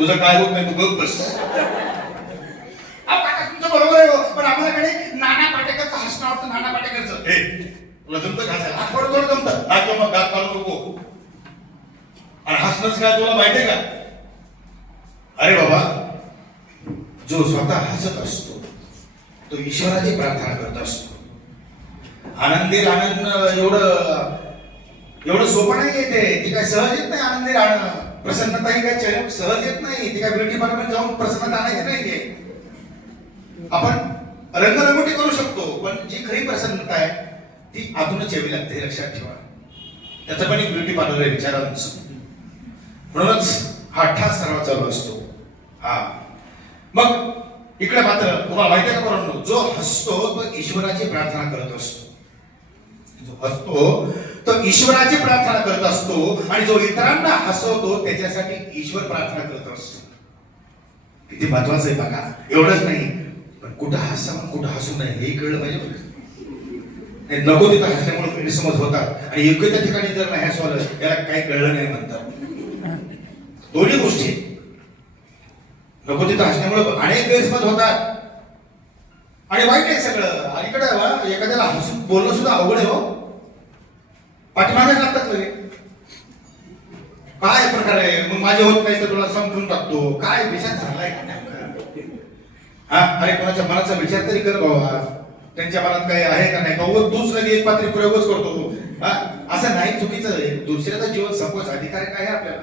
तुझं काय होत नाही, तू गप बस. काका तुमचं बरोबर आहे हो, पण आम्हाला कडे नाना पाटेकरचं हसणं आवडतं. नाना पाटेकरचं हे तुला जमतं घासायला? थोडं थोडं जमतं ना, किंवा मग दात काढू नको. आणि हसणंच काय तुला माहितीये का? अरे बाबा, जो स्वतः हसत असतो तो ईश्वराची प्रार्थना करत असतो. आनंदी राहणं एवढं सोपं नाही येते. ती काय सहज येत नाही. आनंदी राहणं, प्रसन्नता ही काय सहज येत नाही. ती काय ब्युटी पार्लरमध्ये जाऊन प्रसन्नता आणायची नाहीये. आपण रंगरंगोटी करू शकतो, पण जी खरी प्रसन्नता आहे ती आतूनच यावी लागते, हे लक्षात ठेवा. त्याचं पण एक ब्युटी पार्लर आहे विचारांचं. म्हणूनच हा ठास सर्वात चालू असतो. हा मग इकडे मात्र तुम्हाला माहिती आहे का बरोबर, जो हसतो तो ईश्वराची प्रार्थना करत असतो. जो हसतो तो ईश्वराची प्रार्थना करत असतो, आणि जो इतरांना हसवतो त्याच्यासाठी ईश्वर प्रार्थना करत असतो. किती महत्वाचं आहे बघा. एवढंच नाही, पण कुठं हसावं कुठं हसू नये हे कळलं पाहिजे बघा. नको तिथं हसल्यामुळे गैरसमज होतात, आणि योग्य त्या ठिकाणी जर नाही हसवलं याला काही कळलं नाही म्हणतात. दोन्ही गोष्टी. नको तिथं हसण्यामुळे अनेक गैरसमज होतात आणि वाईट आहे सगळं. अलीकडे एखाद्याला हसून बोलणं सुद्धा अवघड आहे हो. पाठीमागे लागतात लगे. काय प्रकार आहे? मग माझे होत नाही तर तुला समजून टाकतो. काय विचार झालाय हा? अरे कोणाच्या मनाचा विचार तरी कर बाबा. त्यांच्या मनात काही आहे का नाही का? तूच लगे एक पात्री प्रयोगच करतो हा? असं नाही, चुकीचं आहे. दुसऱ्याचं जीवन संपवायचा अधिकार काय आहे आपल्याला?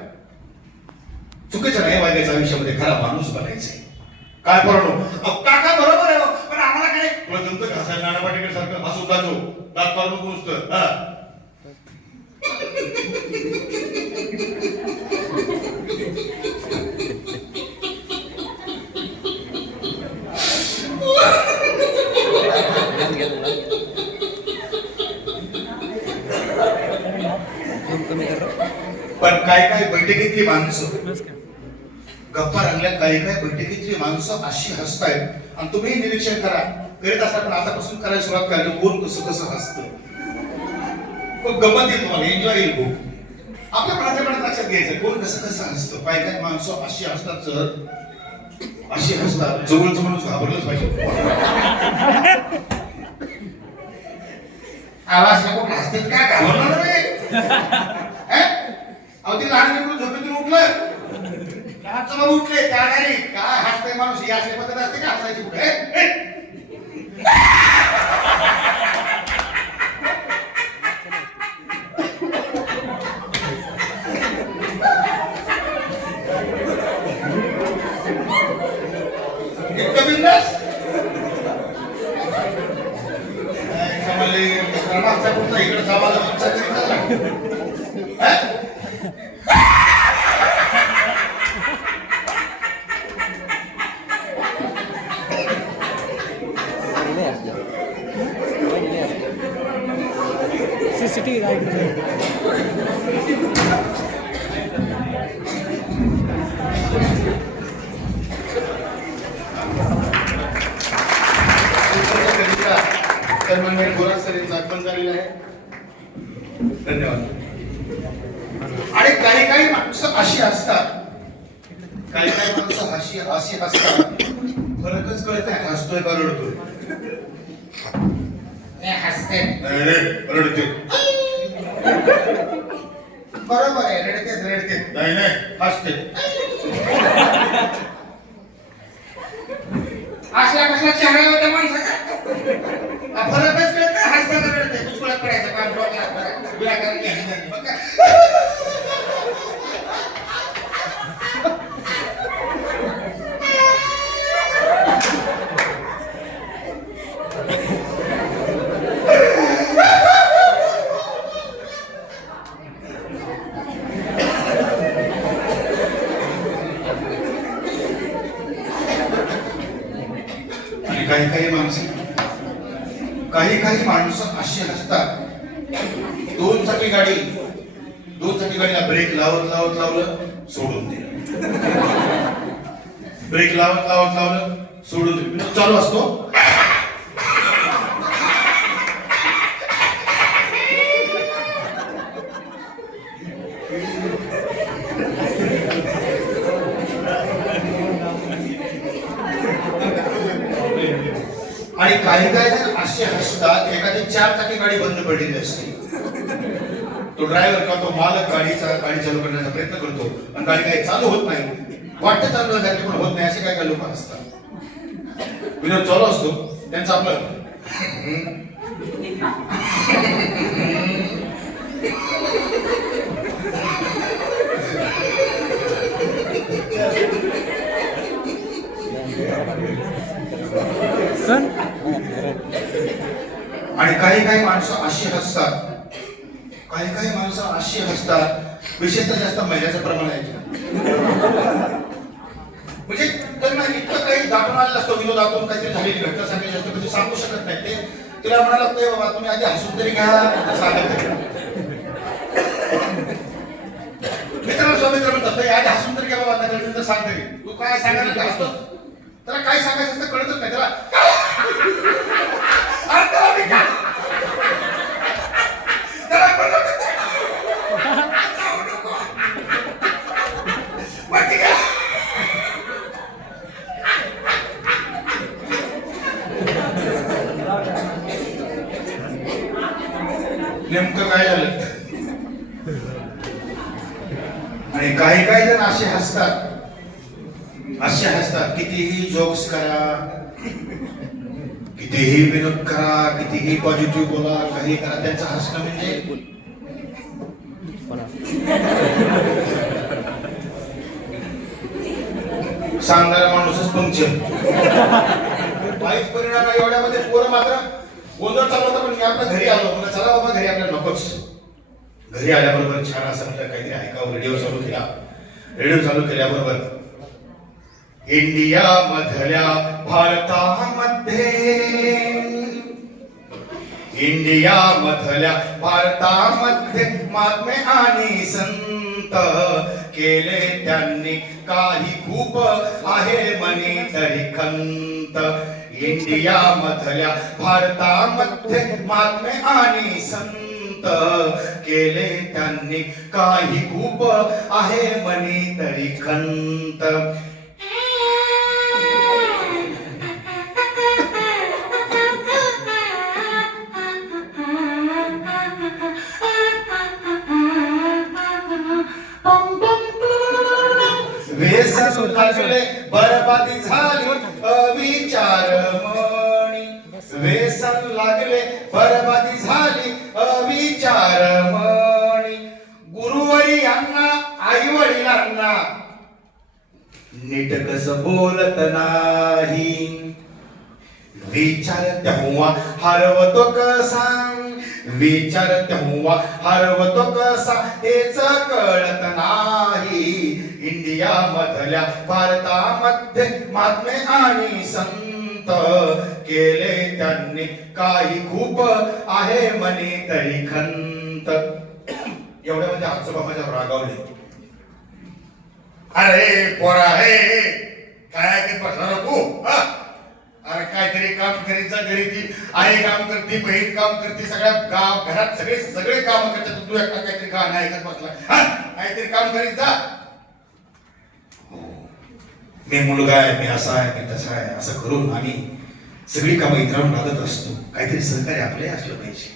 चुकीचं नाही वागायचं आयुष्यामध्ये, खरा माणूस बनायचंय. काय बरोबर काका बरोबर आहे, पण आम्हाला काय तुला जमतं घासायला? नाना पाटेकर सारखं हसू दाखव, दात पाडू नको नुसतं. हा पण काय काय बैठकीतली माणसं गप्पा रंगल्या, काही काय बैठकीतली माणसं अशी हसतायत. आणि तुम्ही निरीक्षण करा, करीत असता पण आतापासून करायला सुरुवात करा. कोण कसं कसं हसतं, खूप गमत येईल तुम्हाला, एन्जॉय येईल खूप. आपल्या प्राधान्यात लक्षात घ्यायचं कोण कसं कसं हसतं. काही काही माणसं अशी हसतात सर, अशी हसतात जवळचं माणूस घाबरलंच पाहिजे. आवाज नको हसतात का घाबरणार रे? अहो ती लहान लेकरू झोपेतून उठलं काच उठले त्या नाही काय हसतंय माणूस. या अशी पद्धत असते का हसायची कुठे? इतकं बिंदास इकडे CCTV झालेलं आहे. धन्यवाद. आणि काही काही माणसं अशी असतात, काही काही माणसं अशी असतात फरकच कळत नाही हसतोय का रडतोय. हसते रडते बरोबर आहे, रडते नाही नाही हसते. असला कसला चेहरा होता माणसाचा, फरकच कळत नाही हसताना रडते. कुचकुळत पडायचं काम व्याकरण घ्यायचं बघा. काही माणसं अशी असतात, दोन चाकी गाडीला ब्रेक लावलं सोडून दिलं, ब्रेक लावलं सोडून दिलं, चालू असतो. आणि काही काही जण असे हसतात, एखादी 4 चाकी गाडी बंद पडलेली असते, तो ड्रायव्हर किंवा तो मालक गाडी चालू करण्याचा प्रयत्न करतो आणि गाडी काही चालू होत नाही, वाटतं चालू झाली पण होत नाही, असे काय काय लोक असतात. विनोद चालू असतो त्यांचं आपलं सण आणि काही काही माणसं अशी हसतात, काही काही माणसं अशी हसतात, विशेषतः जास्त महिन्याचं प्रमाण आहे. म्हणजे त्यांना इतकं काही दाटून आलेलं असतं, विनोदातून काहीतरी झालेली घटना सांगायची असते, पण ते सांगू शकत नाही. ते तिला म्हणायला लागतंय बाबा तुम्ही आधी हसून तरी घ्या, सांगत मित्रांनो स्वामित्र म्हणत असतो आधी हसून तरी घ्या बाबा, त्याच्यानंतर सांग तरी. तू काय सांगायला असतो, त्याला काय सांगायचं असतं कळतच नाही त्याला. नेमकं काय झालं. आणि काही काही जण असे हसतात, कितीही जोक्स करा, कितीही विनोद करा, कितीही पॉझिटिव्ह बोला, काही करा, त्यांचं हसणं म्हणजे सांगणारा माणूसच पंक्चर. काहीच परिणाम नाही. एवढ्यामध्ये पोरं मात्र गोंधळ चालू होता, पण मी आपल्या घरी आलो, मला चला बाबा घरी आपल्याला नकोच. घरी आल्याबरोबर छान असं म्हटलं काहीतरी ऐकावं, रेडिओ चालू केल्याबरोबर इंडिया मधल्या भारतामध्ये महात्मे आणि संत केले त्यांनी काही खूप आहे मनी तरी खंत. इंडिया मधल्या भारतामध्ये महात्मे आणि संत केले त्यांनी काही खूप आहे मनी तरी खंत. व्यसन लागले बरबादी झाली अविचारमणी. व्यसन लागले बरबादी झाली अविचारमणी. गुरुवरी यांना आई वडिलांना नीट कसं बोलत नाही. विचार तेव्हा हरवतो कसा, विचार तेव्हा हरवतो कसा, हेच कळत नाही. इंडिया मधल्या भारतामध्ये महात्मे आणि संत केले त्यांनी काही खूप आहे मनी तरी खंत. एवढ्यामध्ये आजोबा माझ्यावर रागावले. अरे पोरा हे काय ते बसणार नको. अरे काहीतरी काम करीत जा. घरी ती आई काम करते, बहीण काम करते, सगळ्या गाव घरात सगळे काम करतात. तू एकटा काहीतरी का नाही ऐकत बसला. काहीतरी काम करीत जा. मी मुलगा आहे, मी असा आहे, मी तसा आहे, असं करून आम्ही सगळी कामं इतरांना लादत असतो. काहीतरी सहकार्य आपले असलं पाहिजे.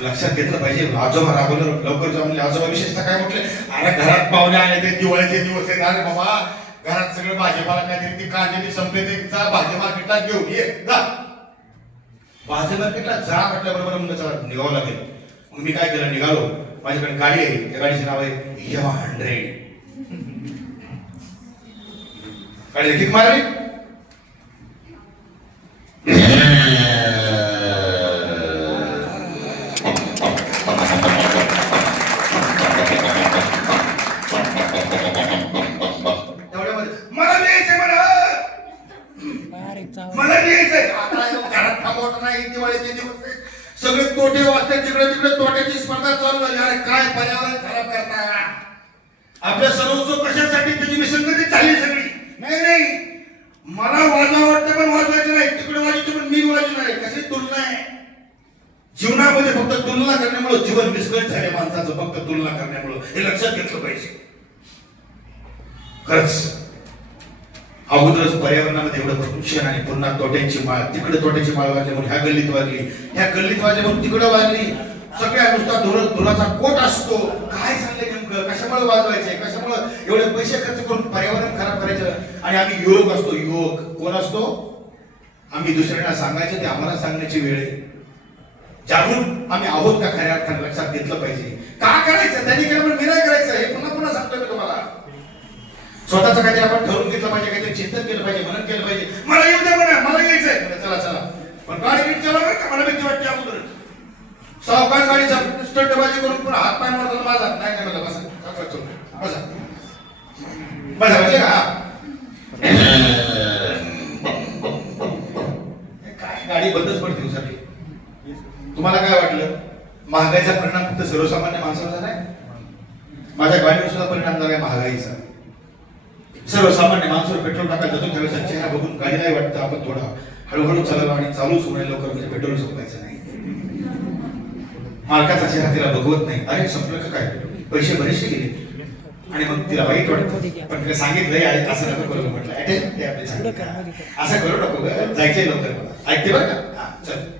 लक्षात घेतलं पाहिजे. आजोबा रागवलं लवकर जाऊन म्हणले. आजोबा विशेषतः काय म्हटले, अरे घरात पाहुणे आले, ते दिवाळीचे दिवस आहेत. अरे बाबा घरात सगळं भाजीपाला काहीतरी ती कांदे संपले, ते जा भाजी मार्केटला घेऊन ये जा. भाजी मार्केटला जा म्हटल्याबरोबर म्हणलं चला निघावं लागेल. मग मी काय केलं, निघालो. माझ्याकडे गाडी आहे, त्या गाडीचे नाव आहे यमा 100. गाडी किक मारली. मला लिहायचंय आता. घरात थांबवत नाही. दिवाळीचे दिवस सगळे तोटे वाचतात. तिकडे तिकडे तोट्याची स्पर्धा चालू झाली. अरे काय पर्यावरण खराब करता. आपल्या सर्वोच्च कशासाठी त्याची विसंगती झाली सगळी. नाही मला वाजवा वाटतं पण वाजवायचं नाही. तिकडे वाजवतो पण मी वाजू नाही. कशी तुलना आहे. जीवनामध्ये फक्त तुलना करण्यामुळे जीवन विस्कळीत झाले माणसाचं. फक्त तुलना करण्यामुळे हे लक्षात घेतलं पाहिजे. खरंच अगोदरच पर्यावरणामध्ये एवढं प्रदूषण आणि पुन्हा तोट्यांची माळ, तिकडे तोट्याची माळ वाजली म्हणून ह्या गल्लीत वाजली, ह्या गल्लीत वाजली म्हणून तिकडे वाजली. सगळ्या नुसता धुराचा कोट असतो. काय चाललंय नेमकं? कशामुळे वाजवायचे? कशामुळे एवढे पैसे खर्च करून पर्यावरण खराब करायचं? आणि आम्ही युवक असतो. युवक कोण असतो? आम्ही दुसऱ्यांना सांगायचं ते आम्हाला सांगण्याची वेळ आहे. जागरूक आम्ही आहोत का खऱ्या अर्थाने लक्षात घेतलं पाहिजे. का करायचं? त्यांनी केलं पण मी नाही करायचं. हे पुन्हा पुन्हा सांगतो मी तुम्हाला. स्वतःच काहीतरी आपण ठरवून घेतलं पाहिजे, काहीतरी चिंतन केलं पाहिजे, मनन केलं पाहिजे. मला येऊ द्या म्हणा, मला यायचंय, चला चला, पण गाडी नीट चालवा का, मला भीती वाटते अगोदर. सावकाश गाडी स्टंटबाजी करून पण हात पाय मारतो माझा नाही काय मला. बसा बसा बसा म्हणजे काय गाडी बंदच पडते दिवसाची. तुम्हाला काय वाटलं महागाईचा परिणाम फक्त सर्वसामान्य माणसावर झालाय? माझ्या गाडीवर सुद्धा परिणाम झालाय महागाईचा. सर्वसामान्य माणसावर पेट्रोल टाकायला जातो त्यावेळेस चेहरा बघून गाडी नाही वाटतं आपण थोडा हळूहळू चालवं आणि चालू सोडायला लवकर म्हणजे पेट्रोल संपायचं नाही. मालकाचा चेहरा तिला बघवत नाही. अरे संपलं का काय? पैसे बरेचसे गेले आणि मग तिला वाईट वाटतं. पण तिला सांगितलंय असं नको करू म्हटलं. असं करू नको, जायचंय लवकर मला. ऐकते बरं का? चल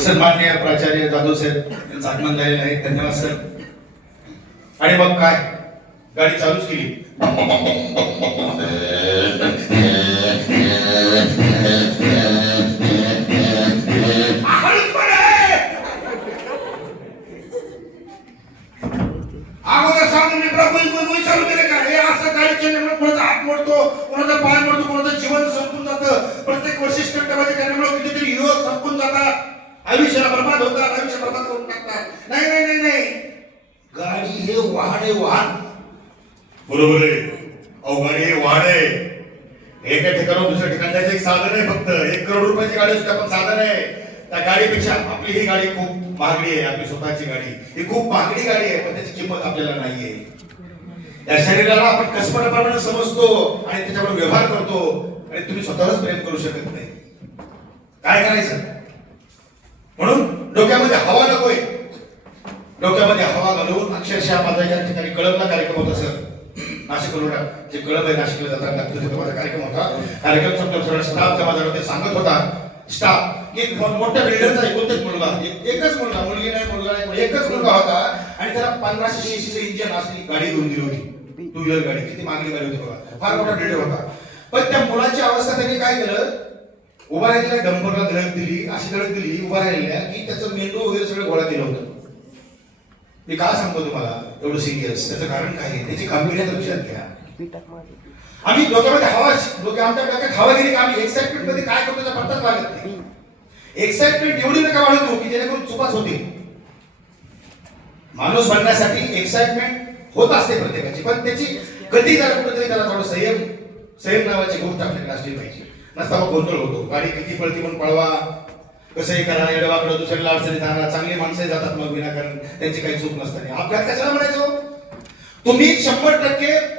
सन्माननीय प्राचार्य जाधव साहेब यांचं आगमन झालेलं आहे. धन्यवाद सर. आणि मग काय गाडी चालूच केली. अगोदर सांगून मी चालू केले का? हे असं गाडी चालल्यामुळे कोणाचा हात मोडतो, कोणाचा पाय मोडतो, कोणाचं जीवन संपून जातं. प्रत्येक वर्षी स्टंटबाजी करण्यामुळे कितीतरी युवक संपून जातात, आयुष्याला बर्बाद होतात, आयुष्य बर्बाद करून टाकतात. नाही नाही नाही नाही, गाडी हे वाहन आहे, वाहन. बरोबर आहे. अहो गाडी हे वाहन आहे. एका ठिकाणाहून दुसऱ्या ठिकाणी जायचं एक साधन आहे. फक्त 1 करोड रुपयाची गाडी सुद्धा पण साधन आहे. त्या गाडीपेक्षा आपली ही गाडी खूप महागडी आहे. आपली स्वतःची गाडी ही खूप महागडी गाडी आहे, पण त्याची किंमत आपल्याला नाहीये. या शरीराला आपण कसपणाप्रमाणे समजतो आणि त्याच्यावर व्यवहार करतो आणि तुम्ही स्वतःच प्रेम करू शकत नाही. काय करायचं? म्हणून डोक्यामध्ये हवा नकोय. डोक्यामध्ये हवा घालून अक्षरशः माझा या ठिकाणी कळमला कार्यक्रम होता सर. नाशिक रोडा जे कळम आहे नाशिकला जाताना लागतो तिथे माझा कार्यक्रम होता. कार्यक्रम संपल्यावर स्टाफ जमा झाला. ते सांगत होता स्टाफ की मोठ्या बिल्डरचा एकच मुलगा, एकच मुलगा, मुलगी नाही, मुलगा नाही, एकच मुलगा होता आणि त्याला 1500 cc इंजिन असली गाडी घेऊन दिली होती. 2 व्हीलर गाडी. किती मागणी गाडी होती बघा. फार मोठा बिल्डर होता. पण त्या मुलाची अवस्था त्यांनी काय केलं, उभा राहिलेल्या डंपरला धडक दिली, अशी धडक दिली उभा राहिलेल्या की त्याचं मेंदू वगैरे सगळं गोळा केलं होतं. मी काय सांगतो तुम्हाला एवढं सिरियस? त्याचं कारण काय आहे? त्याची गांभीर्यता लक्षात घ्या. आम्ही डोक्यामध्ये आमच्या डोक्यात हवा गेली का आम्ही एक्साइटमेंट मध्ये काय करतो त्याचा पत्ताच लागत नाही. एक्साइटमेंट एवढी नका वाढवतो की जेणेकरून चुकाच होतील. माणूस बनण्यासाठी एक्साइटमेंट होत असते प्रत्येकाची, पण त्याची गती त्याला कुठेतरी त्याला थोडं संयम नावाची गोष्ट आपल्याला असली पाहिजे. नसता मग गोंधळ होतो. गाडी किती पळती म्हणून पळवा, कसंही करा, एडवाकडं दुसऱ्याला अडचणीत आणा. चांगली माणसं जातात मग विनाकारण, त्यांची काही चूक नसताना. अपघात कशाला म्हणायचो? तुम्ही 100%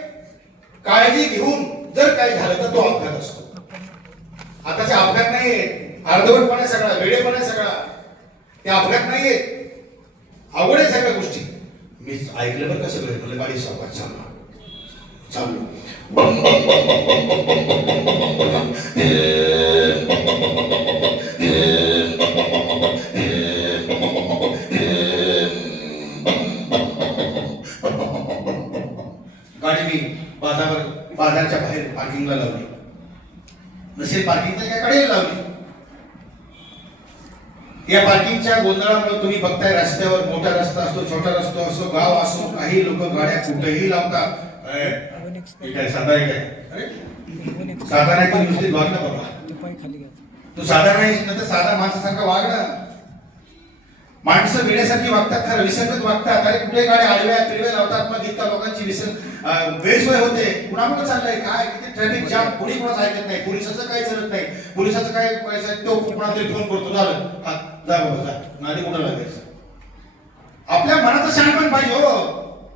काळजी घेऊन जर काही झालं तर तो अपघात असतो. आताचे अपघात नाहीये, अर्धवटपणा सगळा, वेळेपणा सगळा, ते अपघात नाहीये. अवघड आहे सगळ्या गोष्टी. मी ऐकलं बरं का सगळं. म्हणजे गाडी सावकाश चालू गाडी मी बाजारच्या बाहेर पार्किंगला लावली. नसेल पार्किंगच्या एका कडेला लावली. या पार्किंगच्या गोंधळामुळे तुम्ही बघताय रस्त्यावर मोठा रस्ता असतो, छोटा रस्ता असतो, गाव असो, काही लोक गाड्या कुठेही लावतात. काय साधा आहे काय? साधा नाही तर नुसती वाग ना बाबा. तू साधा नाही तर साधा माणसासारखा वाग ना. माणसं वेड्यासारखी वागतात, खरं विसंगत वागतात. अरे कुठे गाड्या आडव्या तिडव्या लावतात, मग इतका लोकांची गैरसोय होते. कुणामुळे चाललंय काय? किती ट्रॅफिक जाम, कोणी कोणाचं ऐकत नाही. पोलिसाचं काही चालत नाही. पोलिसाचं काय करायचं, तो कोणाला फोन करतो, झालं जा बाबा जा, नादी कुठं लागायचं. आपल्या मनाचं शहाणपण पाहिजे हो.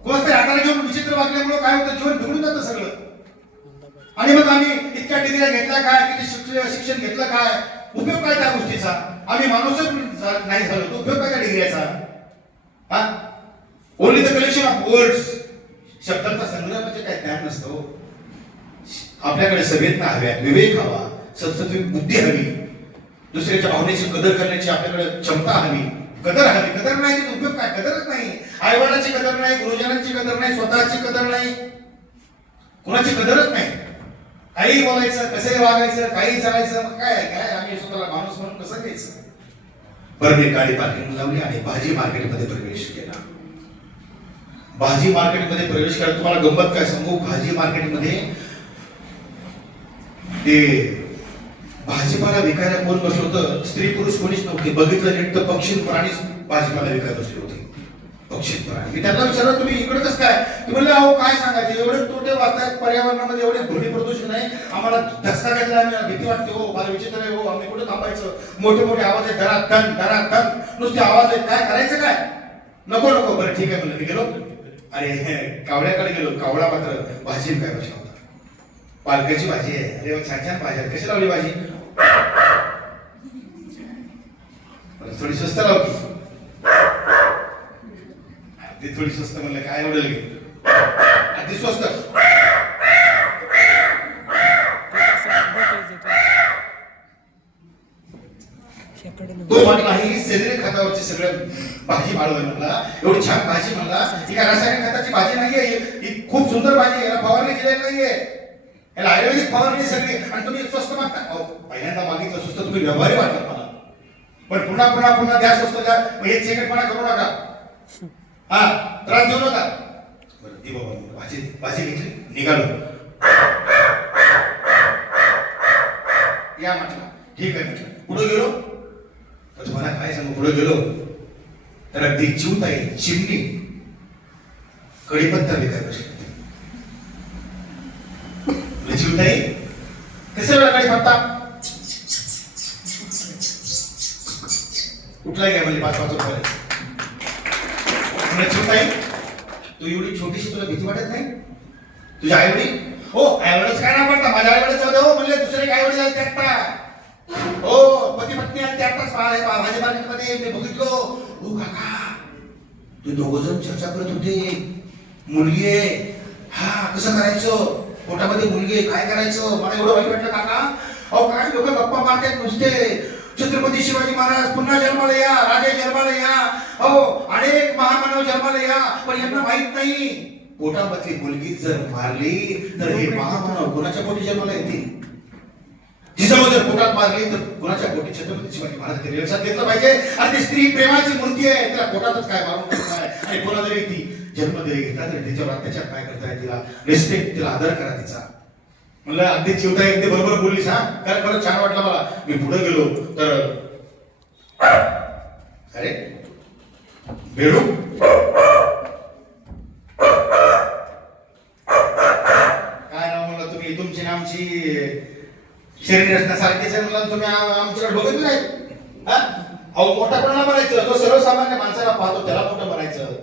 कोणत्या हाताला घेऊन विचित्र वागल्यामुळे काय होतं, जीवन बिघडून जातं सगळं. आणि मग आम्ही इतक्या डिग्र्या घेतल्या काय, किती शिक्षण घेतलं काय, उपयोग काय त्या गोष्टीचा? आम्ही माणूसच नाही झालो, तो उपयोग काय त्या डिग्र्याचा? हा, only the collection of words. शब्दांचा संग्रह म्हणजे काय ज्ञान नसतो. आपल्याकडे सभेतना हव्या, विवेक हवा, सद्सद्विक बुद्धी हवी, दुसऱ्याच्या भावनेची कदर करण्याची आपल्याकडे क्षमता हवी, कदर हवी. कदर नाही तर उपयोग काय? कदरच नाही. आई वडिलांची कदर नाही, गुरुजनांची कदर नाही, स्वतःची कदर नाही, कुणाची कदरच नाही. काही बोलायचं, कसे वागायचं, काही चालायचं, मग काय काय आम्ही स्वतःला माणूस म्हणून कसं घ्यायचं? परत एक गाडी पार्किंग लावली आणि भाजी मार्केटमध्ये प्रवेश केला. भाजी मार्केटमध्ये प्रवेश केला. तुम्हाला गंमत काय सांगू, भाजी मार्केटमध्ये ते भाजीपाला विकायला कोण बसलं होतं? स्त्री पुरुष कोणीच नव्हते. बघितलं नीट तर पक्षी प्राणीच भाजीपाला विकायला बसले होते. पक्षी प्राणी. मी त्यांना विचारलं, तुम्ही इकडे कसं काय? ते म्हणले, अहो काय सांगायचे, एवढे तोटे वाचतायत पर्यावरणामध्ये, एवढे ध्वनी प्रदूषण आहे, आम्हाला धसका घेतला, आम्ही भीती वाटते हो, फार विचित्र आहे हो, आम्ही कुठे थांबायचं? मोठे मोठे आवाज आहेत, धनाधन नुसते आवाज आहेत, काय करायचं काय? नको नको, बरं ठीक आहे म्हणलं. मी गेलो आणि कावळ्याकडे गेलो. कावळा मात्र भाजी काय बसला होता. पालकाची भाजी आहे. अरे छान छान भाजी आहे. कशी लावली भाजी? थोडी स्वस्त लावली. ती थोडी स्वस्त म्हणलं, काय एवढं लगे अति स्वस्त. तो म्हटला ही सेंद्रिय खतावरची सगळं भाजी माळव म्हणला, एवढी छान भाजी म्हणला, ही काय रासायनिक खताची भाजी नाहीये, ही खूप सुंदर भाजी आहे, याला फवारणी केलेली नाहीये, याला आयुर्वेदिक फवारणी सगळी, आणि तुम्ही स्वस्त मागता. पहिल्यांदा मागितलं स्वस्त, तुम्ही व्यवहारी वाटलं मला, पण पुन्हा पुन्हा पुन्हा द्या स्वस्त द्या, हे चेकटपणा करू नका, हा त्रास देऊ नका. बरं ती बाबा भाजी भाजी घेतली, निघालो. या म्हटलं, ठीक आहे म्हटलं. पुढे गेलो तर तुम्हाला काय सांगू, पुढे गेलो तर अगदी चिवताई चिमणी कढीपत्ता विकायला बसली. चिवताई कसे वेळा कढीपत्ता कुठलाही घ्या म्हणजे 5-5 रुपये. चिवताई तू एवढी छोटीशी, तुला भीती वाटत नाही? तुझ्या आई वडील? हो आई वडील काय ना पडता, माझ्या आई वडील हो म्हणले, दुसरे आई वडील आले त्यात हो, पती पत्नी आले त्यातच भाजी मार्केटमध्ये. मी बघितलो, हो काका ते दोघं चर्चा करत होते, मुलगी आहे, हा कसं करायचं, पोटामध्ये मुलगी आहे, काय करायचं. मला एवढं वाईट वाटलं काका. अहो काय लोक गप्पा मारतात नुसते, छत्रपती शिवाजी महाराज पुन्हा जन्माला या, राजे जन्माला या, हो अनेक महामानव जन्माला या, पण यांना माहित नाही पोटामधली मुलगी जर मारली तर हे महामानव कोणाच्या पोटी जन्माला येतील. जिजाऊ जर पोटात मारली तर कोणाच्या पोटी छत्रपती शिवाजी महाराज येतील. लक्षात घेतलं पाहिजे. आणि ती स्त्री प्रेमाची मूर्ती आहे, तिला पोटातच काय मारून काय, आणि कोणा जरी ती जन्म जरी घेतला तरी तिच्यावर अत्याचार काय करताय, तिला रिस्पेक्ट, तिला आदर करा तिचा. म्हणलं अगदी चिवताई अगदी बरोबर बोललीस हा. कारण खरंच छान वाटलं मला. मी पुढे गेलो तर अरे बेडू काय नाव म्हणलं तुम्ही, तुमची नामची शरीर रचना सारखीच आहे म्हणलं, तुम्ही आमच्याकडे बघत नाही. अहो मोठा कोणाला म्हणायचं, जो सर्वसामान्य माणसाला पाहतो त्याला मोठं म्हणायचं.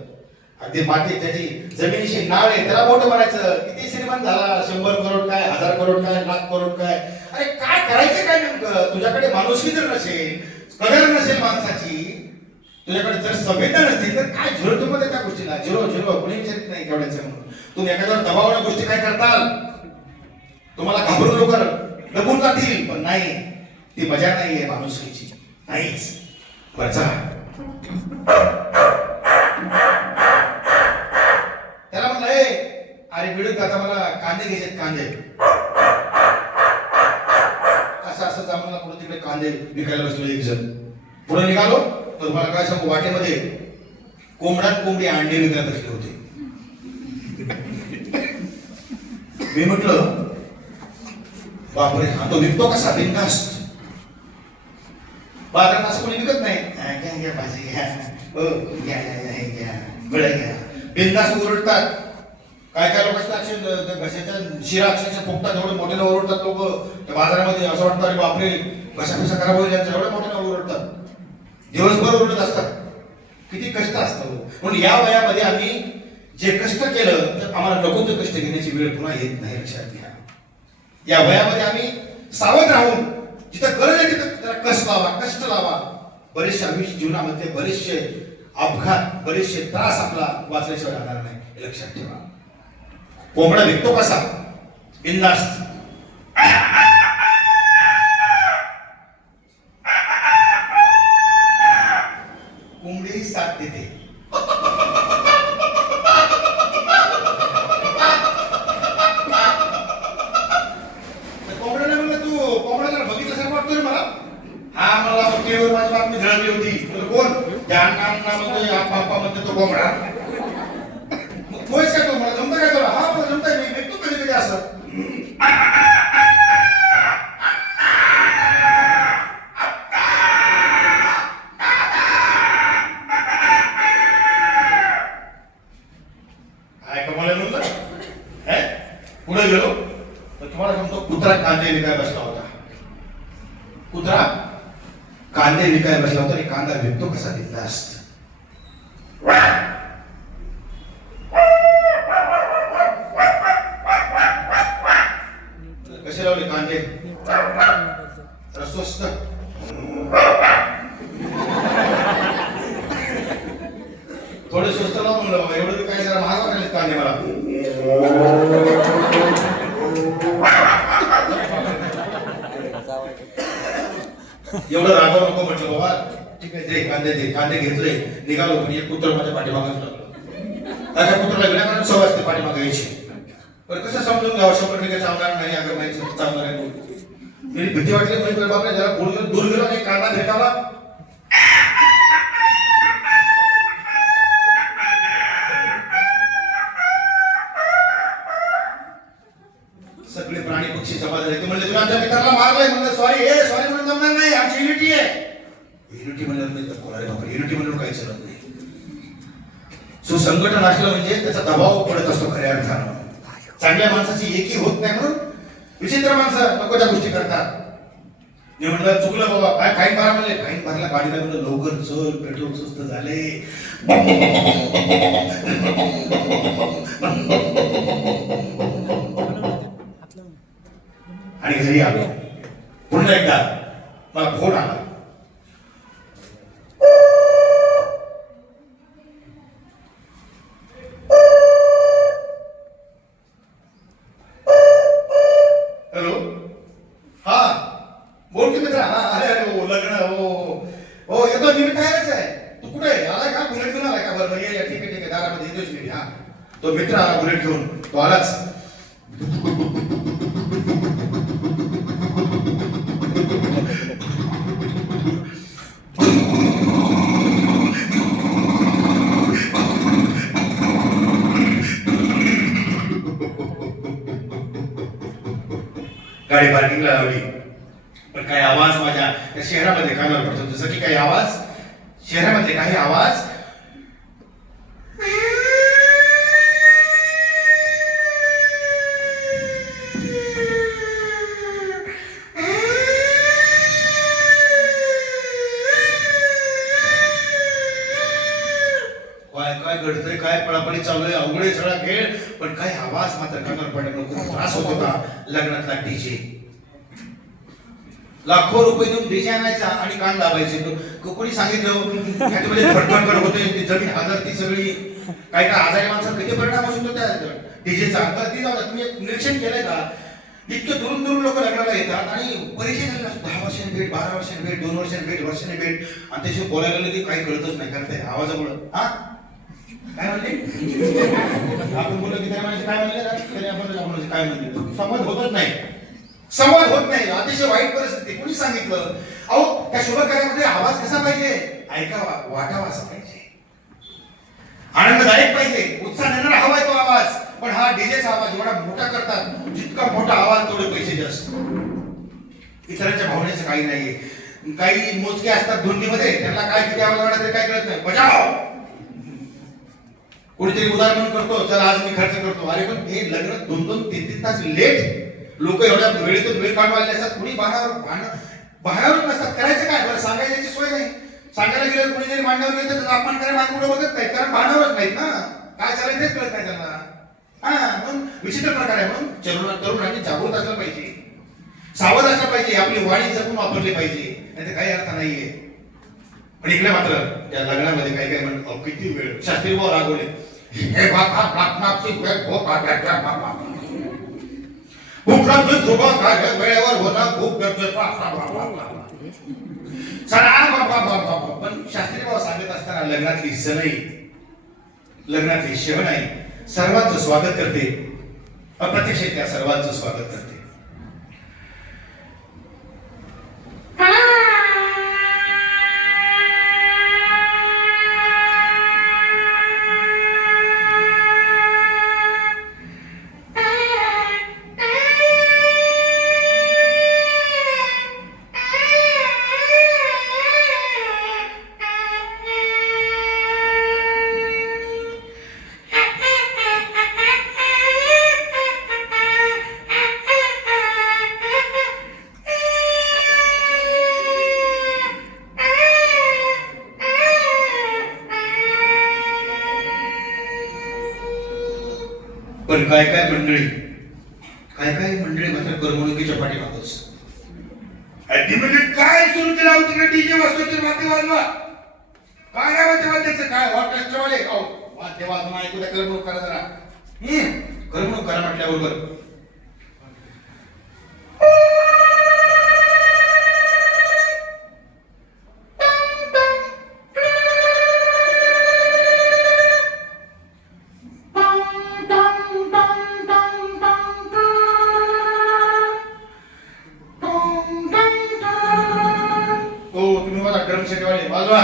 अगदी माती त्याची जमिनीशी नाळ आहे त्याला मोठं म्हणायचं. किती श्रीमंत झाला, 100 करोड काय, 1000 करोड काय, लाख करोड काय. अरे काय करायचं काय नेमकं? तुझ्याकडे माणुसकी जर नसेल, कदर नसेल माणसाची, तुझ्याकडे जर संवेदना नसतील तर काय झिरो किंमत आहे त्या गोष्टीला. झिरो झिरो कोणी विचारित नाही केवढ्याचं म्हणून. तुम्ही एखाद्यावर दबावानं गोष्टी काय करताल, तुम्हाला घाबरून लोक लपून जातील, पण नाही, ती मजा नाहीये माणुसकीची, नाहीच. बचा त्याला म्हणलं, अरे बिडूक आता मला कांदे घ्यायचे, कांदे असं असं जामला पुढे तिकडे कांदे विकायला बसलो एक जण. पुढे निघालो तर तुम्हाला काय सांगू, वाटेमध्ये कोंबड्यात कोंबडी अंडे विकायला बसले होते. मी म्हटलं बापरे, हा तो विकतो कसा, बिनधास्त. बाजारात असं कोणी विकत नाही, घ्या घ्या भाजी घ्या, घ्या घ्या घ्या बळ घ्या, बिनधास्त ओरडतात. काय काय लोक घशाच्या शिरा अक्षरच्या पोपटात एवढे मोठ्याने ओरडतात लोक त्या बाजारामध्ये. असं वाटतं अरे बापरे घसा कसा खराब होईल यांचा, एवढ्या मोठ्याने ओरडतात, दिवसभर ओरडत असतात. किती कष्ट असतं म्हणून या वयामध्ये आम्ही जे कष्ट केलं तर आम्हाला नको ते कष्ट घेण्याची वेळ पुन्हा येत नाही, लक्षात घ्या. या वयामध्ये आम्ही सावध राहून जिथं गरज आहे तिथं त्याला कष्ट लावा. बरेचसे आयुष्य जीवनामध्ये बरेचसे अपघात, बरेचसे त्रास आपला वाचल्याशिवाय राहणार नाही, हे लक्षात ठेवा. कोंबडा विकतो कसा? बिनधास्त. कोंबडी साथ देते. कोंबड्याने म्हणलं, तू कोंबड्याला बघितल्यासारखं वाटतोय मला. हा, मला टीव्हीवर माझी बातमी झळकली होती. कोण? त्या अण्णा म्हणतो, बाप्पा म्हणतो तो कोंबडा. होयच का तो? मला जमतं काय तुला? हा, मला जमतंय, मी भेटतो कधी कधी असं. काय कमाल म्हणलं? पुढे गेलो तर तुम्हाला सांगतो, कुत्रा कांदे विकाय बसला होता. कुत्रा कांदे विकाय बसला होता आणि कांदा विकतो कसा? बिनधास्त. कसे लावले कांदे? जरा स्वस्त. थोडे स्वस्त लाव म्हणलं बाबा, एवढं काय जरा महाग वाटले कांदे मला. एवढं रागावं नको म्हटलं बाबा. ठीक आहे, दे कांदे, दे. कांदे घेतले, निघालो. पण एक कुत्र माझ्या पाठीमागच लागलं. त्या कुत्राला विनाकारण सवय असते पाठीमागायची. पण कसं समजून घ्यावं? 100% चालणार नाही, अगर माहिती चालणार आहे. मी भीती वाटली म्हणजे बाबा जरा दूर गेलो आणि कांदा भेटावा. सगळे प्राणी पक्षी जमा झाले. ते म्हणले, तुला आमच्या मित्राला मारलंय. म्हणलं सॉरी. सॉरी म्हणून जमणार नाही, आमची युनिटी आहे. युनिटी म्हणल्यावर मी तर बोलायला बाबा, युनिटी म्हणून काही चालत नाही. सुसंघटन असलं म्हणजे त्याचा दबाव पडत असतो खऱ्या अर्थानं. चांगल्या माणसाची एकी होत नाही म्हणून विचित्र माणसं नको त्या गोष्टी करतात. मी म्हणलं चुकलं बाबा, काय फाईन भरा म्हणले. फाईन भरला, गाडीला म्हणलं लवकर चल, पेट्रोल स्वस्त झाले. आणि घरी आलो. पुन्हा एकदा मला फोन आला. हॅलो, हा बोल की मित्रा. हा, अरे अरे हो, लग्न. हो येतो मी, तयारच आहे. तू कुठे आलाय का? बुलेट घेऊन आलाय का? बरं ये, ठीक आहे ठीक आहे, दारामध्ये येतोच मी. हा, तो मित्र आला बुलेट घेऊन. तो आलाच. गाडी पार्किंगला लावली. पण काही आवाज माझ्या त्या शहरामध्ये कानावर पडतो. जसं की काही आवाज शहरामध्ये, काही आवाज काय घडतंय, काय पळापळी चालू आहे, अवघड आहे सगळा खेळ. पण काही आवाज मात्र कानावर पडल्यामुळे खूप त्रास होत होता. लग्नातला डीजे, लाखो रुपये देऊन डीजे आणायचा आणि कान दाबायचे. कोणी सांगितलं त्याच्यामध्ये फडफड करत होते, ती जमीन हादरती सगळी. काय काय आजारी माणसं किती परिणाम होतो त्या डीजेचा. तर ती जाऊ, तुम्ही एक निरीक्षण केलंय का? इतके दुरून दुरून लोक लग्नाला येतात आणि परिचय झालेला असतो. 10 वर्षांनी भेट, 12 वर्षांनी भेट, 2 वर्षांनी भेट, वर्षांनी भेट. आणि त्याशी बोलायला लागलं की काही कळतच नाही. कारण त्या आवाजामुळं. हा, काय म्हणले? आपण बोललो की त्या माणसाचे काय म्हणले ना, तरी आपण काय म्हणले, संवाद होतच नाही. संवाद होत नाही. अतिशय वाईट परिस्थिती. कोणी सांगितलं? अहो, त्या शुभ कार्यामध्ये आवाज कसा पाहिजे? ऐकावा, वाटावा असा पाहिजे, आनंददायक पाहिजे, उत्साह देणारा हवा आहे तो आवाज. पण हा डीजेचा आवाज एवढा मोठा करतात, जितका मोठा आवाज तेवढे पैसे जास्त. इतरांच्या भावनेचं काही नाहीये. काही मोजके असतात धुंदीमध्ये, त्यांना काय किती आवाज वाटत तरी काय कळत नाही. बजाव. कोणीतरी उदाहरण करतो, चला आज मी खर्च करतो. अरे पण हे लग्न 2-2, 3-3 तास लेट. लोक एवढ्या वेळेतून वेळ काढवायला असतात. कोणी बाहेर नसतात. करायचं काय? बरं सांगायची सोय नाही. सांगायला गेलं कोणी जरी मांडण्यावर गेलं तर अपमान करायला मागे पुढे बघत नाही, कारण भांडवरच नाहीत ना, काय चालेल तेच कळत नाही त्यांना. हा म्हणून विचित्र प्रकार आहे. म्हणून तरुणांनी जागृत असलं पाहिजे, सावध असलं पाहिजे, आपली वाणी जपून वापरली पाहिजे, नाही तर काही अर्थ नाहीये. पण इकडे मात्र त्या लग्नामध्ये काही काही म्हणत किती वेळ शास्त्री भाऊ रागवले, हे बाबा बापनाची वेळ भोग आट्याच्या बाबा खूप झोपा काय वेळेवर होणं खूप गरजेचं. चला बाबा बाबा. पण शास्त्री भाऊ सांगत असताना लग्नातली सनई, लग्नातली शेवणाई सर्वांचं स्वागत करते, अप्रत्यक्षित त्या सर्वांचं स्वागत करते. पण काय काय मंडळी मात्र करमणुकीच्या पाठीमागच काय सुरू केला होतं तिकडे डीजे वाजतो वाद्य वाजवा, काय आहे वाद्याचं काय ऑर्केस्ट्रावाले वाद्य वाजवा ऐकू द्या, करमणूक करा जरा. करमणूक करा म्हटल्याबरोबर ड्रम सेट वाले वाजवा.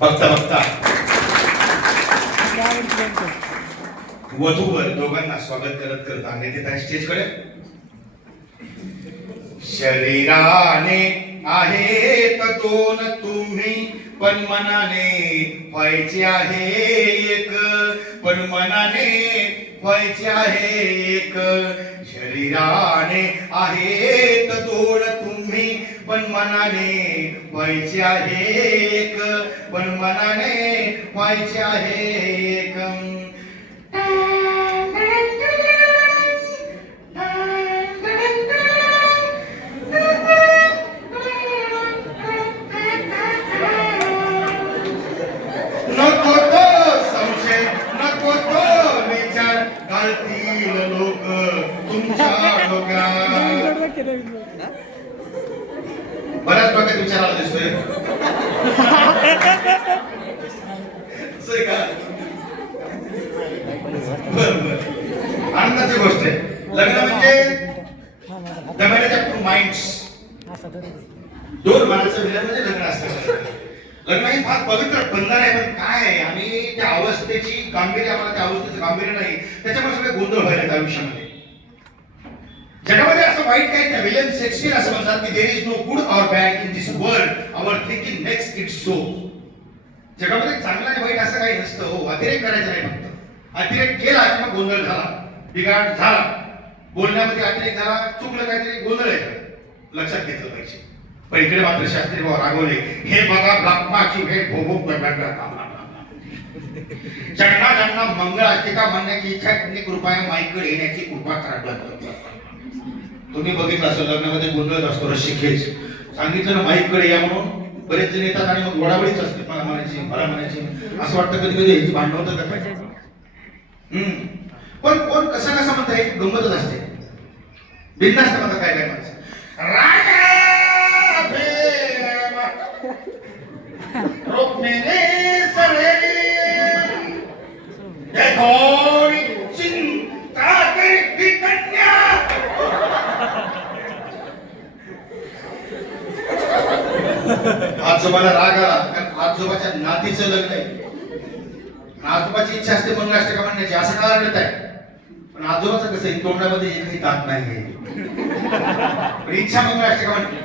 बघता बघता वधूवर दोघांना स्वागत करत करत आले ते स्टेजकडे. शरीराने आहेत दोन तुम्ही, पण मनाने व्हायचे आहे एक, पण मनाने व्हायचे आहे एक. शरीराने आहेत दोन तुम्ही, पण मनाने व्हायचे आहे एक, पण मनाने व्हायचे आहे एक. नको तो संशय, नको तो विचार घालतील लोक तुमच्या डोक्यात. बऱ्याच डोक्यात विचार आला दिसतोय का? बरोबर, आनंदाची गोष्ट आहे. लग्न म्हणजे the marriage of two minds, दोन माणसं मिळाल्यामध्ये लग्न असतं. लग्न ही फार पवित्र बंधन आहे. पण काय आहे, आम्ही त्या अवस्थेची गांभीर्य, आम्हाला त्या अवस्थेचं गांभीर्य नाही, त्याच्यामुळे सगळे गोंधळ व्हायला आयुष्यामध्ये. जगामध्ये असं वाईट काय, विलियम शेक्सपियर असं म्हणतात की there is no good or bad in this world, our thinking makes it so. जगामध्ये चांगलं आणि वाईट असं काही नसतं. हो, अतिरेक करायचा नाही. फक्त अतिरेक केला किंवा गोंधळ झाला, बिघाड झाला, बोलण्यामध्ये अतिरेक झाला, चुकलं काहीतरी, गोंधळ आहे, लक्षात घेतलं पाहिजे. पण इकडे मात्र शास्त्री भाऊ रागवले, हे बघा ब्रह्माची भेट भोगून ज्यांना ज्यांना मंगळ अस्तिका म्हणण्याची इच्छा आहे त्यांनी कृपया माईकडे येण्याची कृपा करा. तुम्ही बघितलं असं लग्नामध्ये गोंधळ असतो, रसिकेच सांगितलं ना माईकडे या म्हणून, बरेच जण येतात आणि मग वडावडीच असते, मला म्हणायची असं वाटतं कधी कधी ह्याची भांडण होतं का काय. पण कोण कसं कसं म्हणता, एक गंमतच असते. बिनधास्त म्हणतात काय काय माणसं, रोक मेरे सवेरे देखो चिंता करती कन्या आजोबाला राग आला कारण आजोबाच्या नातीचं लग्न आहे आणि आजोबाची इच्छा असते मंगलाष्टका म्हणण्याची, असं का रडत आहे? पण आजोबाचं कसं आहे, तोंडामध्ये एकही दात नाही पण इच्छा मंगलाष्टका म्हणते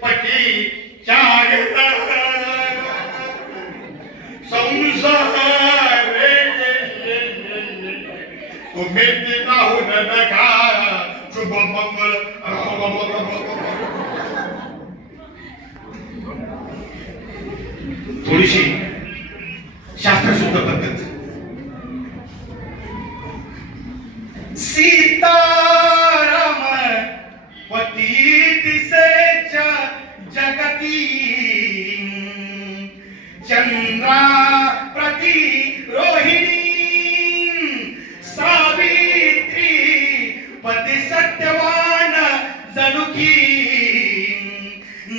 पती चार संसार तुम्ही राहून नका शुभ मंगल. थोडीशी शास्त्रशुद्ध पद्धत. सीताराम पती दिसेच्या जगती चंद्रा प्रति रोहिणी सावित्री पती सत्यवान जनुकी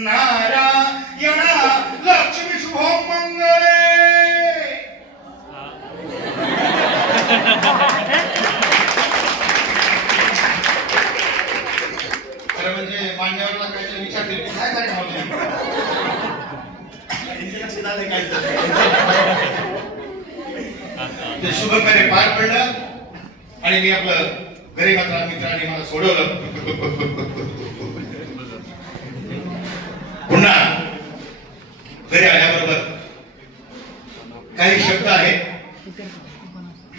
नारायणा लक्ष्मी शुभम मंगळे. खरं म्हणजे मान्यवरला काहीतरी विचारते काय काय ते शुभ कार्य पार पडलं आणि मी आपलं गरीबाचा मित्राने मला सोडवलं. पुन्हा घरी आल्याबरोबर काही शब्द आहेत.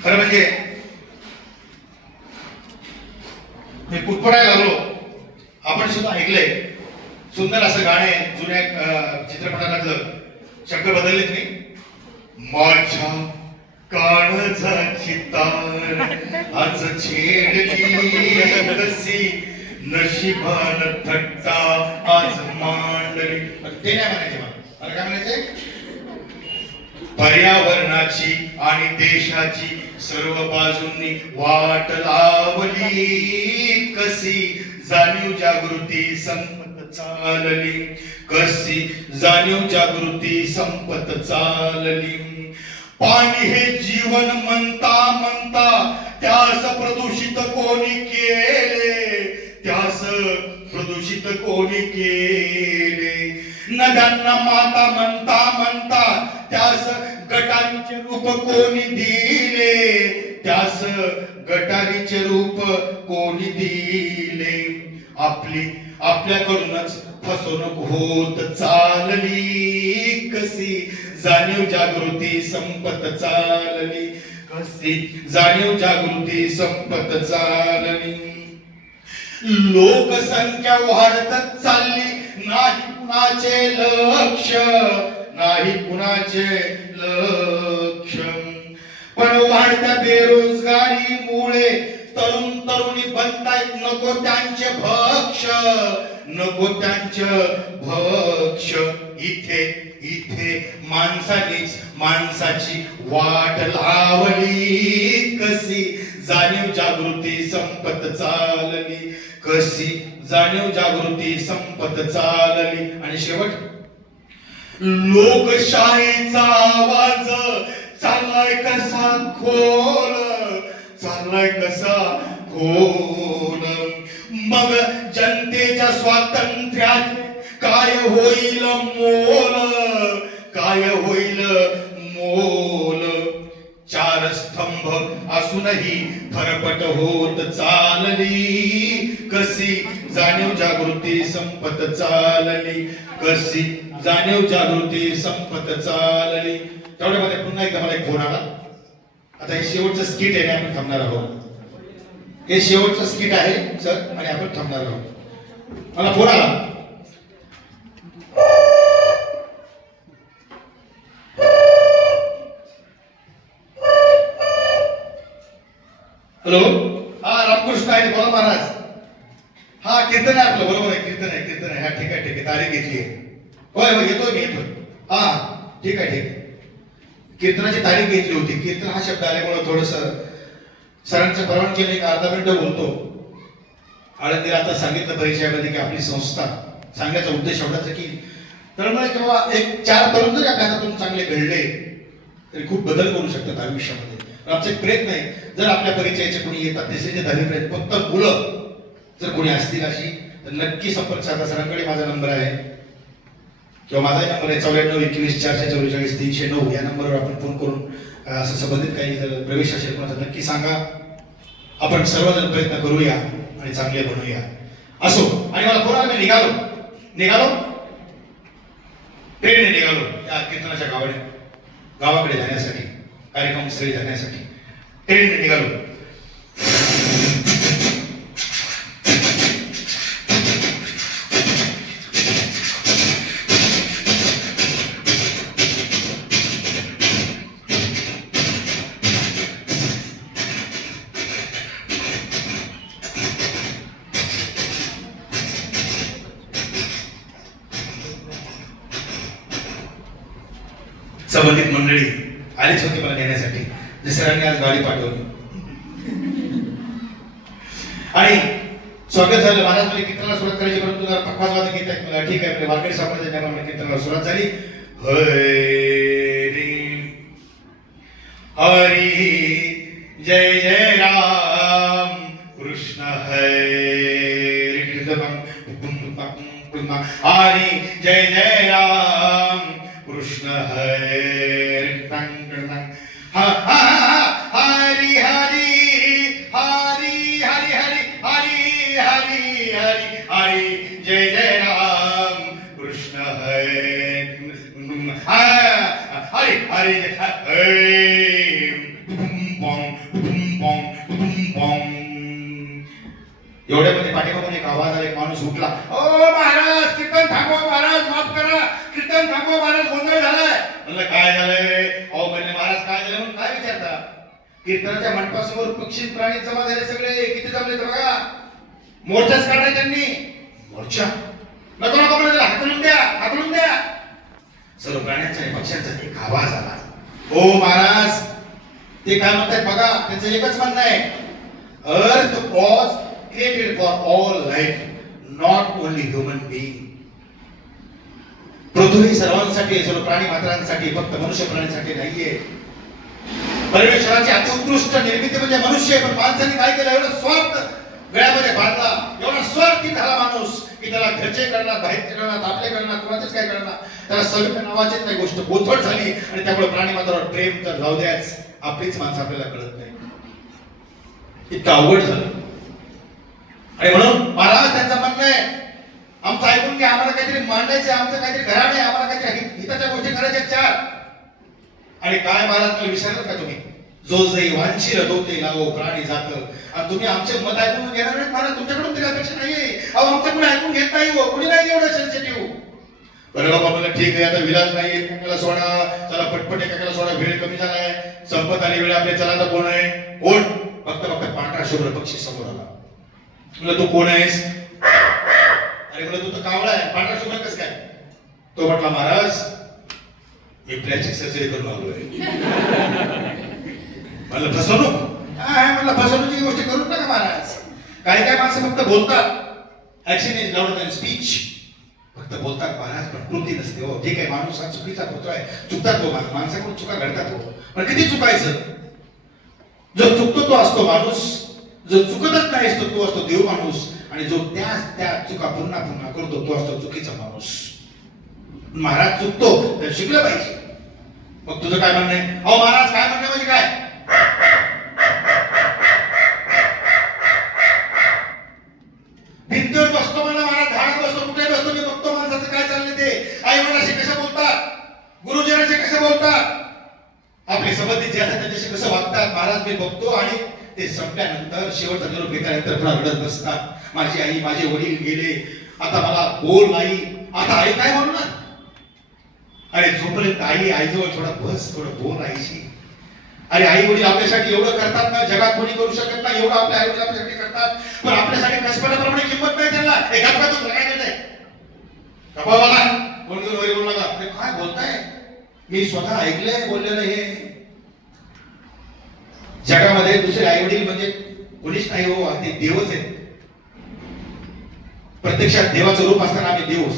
खरं म्हणजे मी पुटपुटायला लागलो. आपण सुद्धा ऐकलंय सुंदर असं गाणे जुन्या चित्रपटातलं शब्द बदललेत मी. माझ्या काळजाची तार आज छेडली कशी नशिबान थट्टा आज मांडली. ते नाही म्हणायचे मला काय म्हणायचे, पर्यावरणाची आणि देशाची सर्व बाजूंनी वाट लावली कशी जाणीव जागृती संपत चालली. कशी जाणीव जागृती संपत चालली. पाणी हे जीवन म्हणता म्हणता त्यास प्रदूषित कोणी केले, त्यास प्रदूषित कोणी केले. नद्यांना माता म्हणता म्हणता त्यास गटारीचे रूप कोणी दिले, त्यास गटारीचे रूप कोणी दिले. आपल्याकडूनच फसवणूक होत चालली कशी जाणीव जागृती संपत चालली. कशी जाणीव जागृती संपत चालली. लोकसंख्या वाढतच चालली नाही कुणाचे लक्ष, नाही कुणाचे लक्ष. पण वाढत्या बेरोजगारीमुळे तरुण तरुणी बनतायत नको त्यांचे भक्ष, नको त्यांचे भक्ष. इथे इथे माणसानेच माणसाची वाट लावली कशी जाणीव जागृती संपत चालली. कशी जाणीव जागृती संपत चालली. आणि शेवट लोकशाहीचा आवाज चाललाय कसा खोल, चाललाय कसा खोल. मग जनतेच्या स्वातंत्र्यात काय होईल मोल, काय होईल मोल. चार स्तंभ असूनही फरफट होत चालली कशी जाणीव जागृती संपत चालली. कशी जाणीव जागृती संपत चालली. तेवढ्यामध्ये पुन्हा एकदा मला एक फोन आला. आता हे शेवटचं स्किट आहे आणि आपण थांबणार आहोत. हे शेवटचं स्किट आहे सर आणि आपण थांबणार आहोत. मला फोन आला. हॅलो, हा रामकृष्ण आहे, बोला महाराज. हा कीर्तन आहे आपलं, बरोबर आहे, कीर्तन आहे, कीर्तन आहे. हा ठीक आहे, ठीक आहे, तारीख घेतली आहे. होय होय, येतोय मी, येतोय. हा ठीक आहे, ठीक आहे. कीर्तनाची तारीख घेतली होती. कीर्तन हा शब्द आल्यामुळे थोडस सरांच्या परवानगीने एक अर्धा मिनिट बोलतो. आळंदीला आता सांगितलं परिचयामध्ये की आपली संस्था सांगण्याचा उद्देश एवढाच आहे की तळमळ किंवा एक 4 तरुण जरी आपल्या हातातून चांगले घडले तरी खूप बदल करू शकतात आयुष्यामध्ये. आमचा एक प्रयत्न आहे, जर आपल्या परिचयाचे कोणी येतात तिसरे ते 10वी पर्यंत फक्त मुलं जर कोणी असतील अशी तर नक्की संपर्क साधा. सरांकडे माझा नंबर आहे किंवा माझाही नंबर आहे 94 21 444 309. या नंबरवर आपण फोन करून असं संबंधित काही जर प्रवेश असेल कोणाचा नक्की सांगा. आपण सर्वजण प्रयत्न करूया आणि चांगले बनवूया. असो, आणि मला फोन आला, मी निघालो ट्रेनने निघालो त्या कीर्तनाच्या गावाकडे जाण्यासाठी, कार्यक्रमस्थळी जाण्यासाठी ट्रेनने निघालो. संबंधित मंडळी आलीच होती मला नेण्यासाठी. सरांनी आज गाडी पाठवली आणि स्वागत झालं. महाराज म्हणजे कीर्तनाला सुरुवात करायची, परंतु जरा पखवाज वादक येत आहेत मला. ठीक आहे, वारकरी संप्रदायाच्या नावाने कीर्तनाला सुरुवात झाली. हरी जय जय राम कृष्ण हरी जय जय राम कृष्ण हरी हरी हरी हरी हरी हरी हरी हरी हरी जय जय राम कृष्ण हरी हरी हरी एवढ्यामध्ये पाठीमागून एक आवाज आला, एक माणूस उठला. ओ महाराज, कीर्तन थांबवा महाराज, माफ करा, कीर्तन थांबवा महाराज, गोंधळ झालाय. म्हणलं काय झालंय? अहो म्हणले महाराज काय झालं म्हणून काय विचारता? कीर्तनाच्या मंडपासमोर पक्षी प्राणी जमा झाले सगळे. किती जमले तर बघा. मोर्चाच काढलाय त्यांनी. मोर्चा नको नको म्हणजे हाकलून द्या. सर्व प्राण्यांचा आणि पक्ष्यांचा एक आवाज आला. ओ महाराज, ते काय म्हणतात बघा, त्यांचं एकच म्हणणं आहे, अर्थ was created for all life, not only human being. पृथ्वी सर्वांसाठी, सर्व प्राणी मात्रांसाठी, फक्त मनुष्य प्राण्यांसाठी नाहीये. परमेश्वराची अतिउत्कृष्ट निर्मिती म्हणजे मनुष्य. पण माणसाने काय केलं? एवढा स्वार्थ गळ्यामध्ये बांधला, एवढा स्वार्थी झाला माणूस की त्याला घरचे करणार, बाहेरचे करणार, आपले करणार, कोणाचेच काय करणार. त्याला सगळं नावाचीच नाही गोष्ट बोथट झाली आणि त्यामुळे प्राणी मात्रावर प्रेम तर जाऊ द्याच, आपलीच माणसं आपल्याला कळत नाही. इतकं अवघड झालं. आणि म्हणून महाराज त्यांचं म्हणणं आहे, आमचं ऐकून घ्या, आम्हाला काहीतरी मांडायचं, आमचं काहीतरी घराणं आहे, आम्हाला काहीतरी हिताच्या गोष्टी करायच्या 4. आणि काय महाराज मला विचारलं का तुम्ही? जो जई वांछील तो ते लावो प्राणी जात. आणि तुम्ही आमचे मत ऐकून घेणार नाही महाराज, तुमच्याकडून तरी अपेक्षा नाहीये. अहो आमचं कोणी ऐकून घेत नाही हो, कोणी नाही एवढं सेन्सिटिव्ह. बरं बाबा मला ठीक आहे, आता विलाज नाही, एकाला सोडा, चला पटपट एकाला सोडा, वेळ कमी झालाय, संपत आली वेळ आपल्या. चला तर कोण आहे? कोण? फक्त पांढरा शुभ्र पक्षी समोर आला. म्हणलं तू कोण आहेस? अरे म्हणलं तू तर कावळा आहे, पांढरा शुभ्र कसं काय? तो म्हटला महाराज मी प्लॅस्टिक सर्जरी करून आलोय. म्हणलं फसवणूक? काय म्हणलं फसवणुकीची गोष्ट करू नका महाराज. काही माणसं फक्त बोलतात, action is louder than speech. फक्त बोलतात महाराज, पण कृती नसते हो. ठीक आहे, माणूस हा चुकीचा होतो आहे, चुकतात हो, माणसाकडून चुका घडतात हो, पण किती चुकायचं? जो चुकतो तो असतो माणूस, जो चुकतच नाही असतो तो असतो देव माणूस. आणि जो त्या चुका पुन्हा पुन्हा करतो तो असतो चुकीचा माणूस. महाराज चुकतो तर शिकलं पाहिजे. मग तुझं काय म्हणणं आहे? अहो महाराज काय म्हणणं म्हणजे काय? भिंतीवर बसतो म्हणलं महाराज, झाडात बसतो, कुठे बसतो मी बघतो माणसाचं काय चाललंय ते. आई वडिलांशी कसं बोलतात, गुरुजनाशी कसं बोलतात, आपले संबंधित जे असतात त्यांच्याशी कसं वागतात महाराज मी बघतो. आणि ते संपल्यानंतर शेवटचा निरोप घेतल्यानंतर पुन्हा रडत बसतात. माझी आई माझे वडील गेले, आता मला बोल नाही, आता आई काय बोलणार? अरे जोपर्यंत आईजवळ थोडा बस, थोडं बोल आईशी. अरे आई वडील आपल्यासाठी एवढं करतात ना, जगात कोणी करू शकत नाही एवढं आपल्या आई वडील आपल्यासाठी करतात. पण आपल्यासाठी कसपणाप्रमाणे किंमत नाही त्यांना. हे गप्पा तू काय करताय? गप्पा बाबा कोण घेऊन वरी बोलू नका. काय बोलताय? मी स्वतः ऐकलंय बोललेलं हे. जगामध्ये दुसरे आई वडील म्हणजे कोणीच नाही हो, ते देवच आहेत. प्रत्यक्षात देवाचं रूप असताना आम्ही देव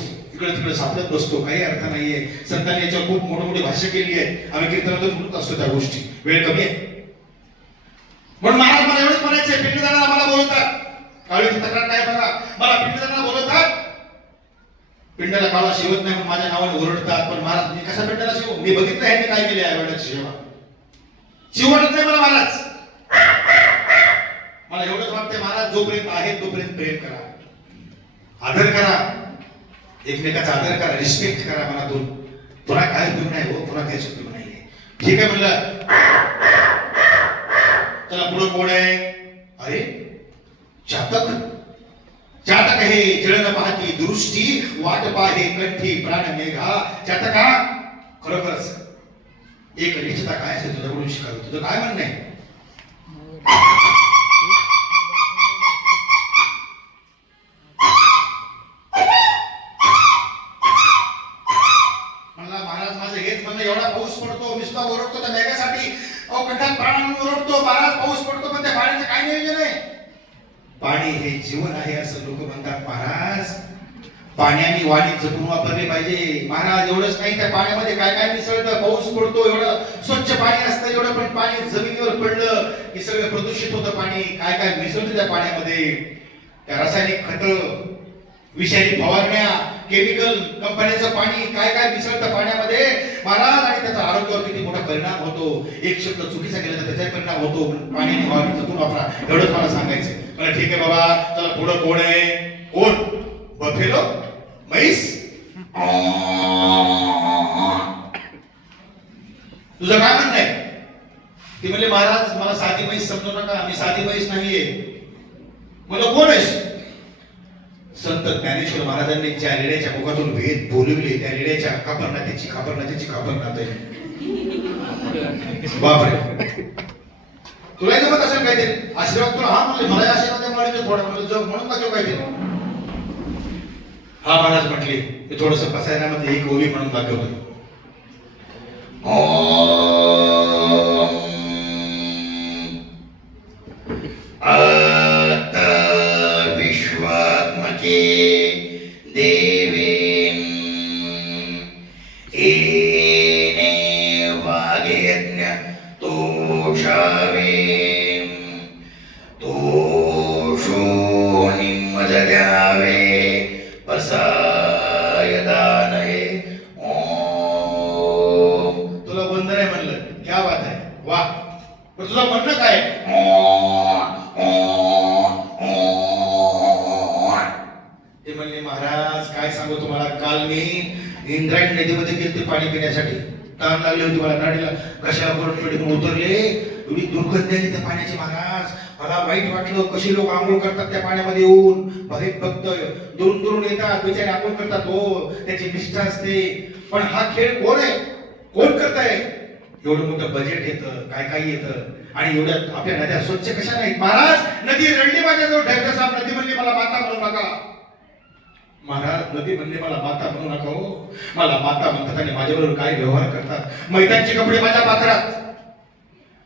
इकडे तिकडे सापडत बसतो, काही अर्थ नाहीये. संतांनी याच्यावर खूप मोठमोठी भाष्य केली आहे. आम्ही कीर्तनातून बोलत असतो त्या गोष्टी. वेळ कमी आहे म्हणून महाराज मला एवढंच म्हणायचंय, पिंडदानाला मला बोलतात, काळीची तक्रार नाही बघा, मला पिंडदानाला बोलवतात, पिंडाला काळा शिवत नाही म्हणून माझ्या नावाने ओरडतात. पण महाराज मी कशा पिंडाला शिवू? मी बघितलं ह्यांनी काय केले आहे वडिलांची सेवा. शिवतच नाही मला महाराज. मला एवढंच वाटतंय महाराज, जोपर्यंत आहे तोपर्यंत प्रेम करा, आदर करा, एकमेकाचा आदर करा, रिस्पेक्ट करा मनातून. पुन्हा काय उपयोग नाही हो, पुन्हा काहीच उपयोग नाहीये. ठीक आहे म्हणलं. चला पुढे कोण आहे? अरे चातक. चातक हे जळण पाहती दृष्टी, वाट पाहे कंठी प्राण मेघा. चातका, खरोखरच एक निश्चिता काय असेल तुझ्याकडून शिकावं. तुझं काय म्हणणं आहे? म्हणला महाराज माझं हेच म्हणणं, एवढा पाऊस पडतो, नुसता ओरडतो त्या मेघासाठी, अहो कंठात प्राण ओरडतो महाराज, पाऊस पडतो पण त्या पाण्याचं काय नियोजन आहे? पाणी हे जीवन आहे असं लोक म्हणतात महाराज. पाण्याने वाणी जपून वापरली पाहिजे महाराज. एवढंच नाही, त्या पाण्यामध्ये काय काय मिसळतं. पाऊस पडतो, एवढं स्वच्छ पाणी असतं, एवढं पण पाणी जमिनीवर पडलं की सगळं प्रदूषित होतं पाणी. काय काय मिसळतं त्या पाण्यामध्ये. त्या रासायनिक खतं, विषारी फवारण्या, केमिकल कंपन्यांचं पाणी, काय काय मिसळतं पाण्यामध्ये महाराज. आणि त्याचा आरोग्यावर किती मोठा परिणाम होतो. एक शब्द चुकीचा गेला तर त्याचाही परिणाम होतो. पाण्याने वाणी जपून वापरा, एवढंच मला सांगायचं. मला ठीक आहे बाबा. चला पुढं कोण आहे? कोण? बफेलो, म्हैस. तुझं काय म्हणणं आहे? ती म्हणले महाराज मला साधी म्हैस समजू नका, मी साधी म्हैस नाहीये. मला कोण आहेस? संत ज्ञानेश्वर महाराजांनी ज्या रेड्याच्या मुखातून भेद बोलविले, त्या रेड्याच्या खापरनाथ्याची खापरनाथ आहे. बापरे, तुला जमत असेल काहीतरी आशीर्वाद. तुला हा म्हणले मला आशीर्वाद मारायचं थोडा, म्हणलं जग म्हणून दाखव काहीतरी. हा महाराज म्हटले ते थोडस पसायनामध्ये एक ओवी म्हणून दाखवलं. विश्वात्मके देवेन एने वागयज्ञ तोषावे तोषो निमजद्यावे पसायदानये. ओम. तुला वंदन आहे म्हणलं, क्या बात आहे, वा. पण तुझं म्हणणं काय? ते म्हणले महाराज काय सांगू तुम्हाला, काल मी इंद्रायणी नदीमध्ये गेले पाणी पिण्यासाठी. तहान लागली होती मला, नाडीला कशाला पडून उतरले. एवढी दुर्गंधी आली त्या पाण्याची महाराज. मला वाईट वाटलं, कशी लोक आंघोळ करतात त्या पाण्यामध्ये येऊन. भाविक भक्त दुरून दुरून येतात, बिचारे आंघोळ करतात. हो, त्याची निष्ठा असते. पण हा खेळ कोण आहे, कोण करताय? एवढं मोठं बजेट येतं, काय काय येतं, आणि एवढ्या आपल्या नद्या स्वच्छ कशा नाहीत महाराज. नदी रडली माझ्याजवळ, ढेकळा साहेब नदी म्हणली मला माता म्हणू नका. महाराज नदी म्हणले मला माता म्हणू नका. हो, मला माता म्हणतात आणि माझ्याबरोबर काय व्यवहार करतात. मैदानचे कपडे माझ्या पात्रात,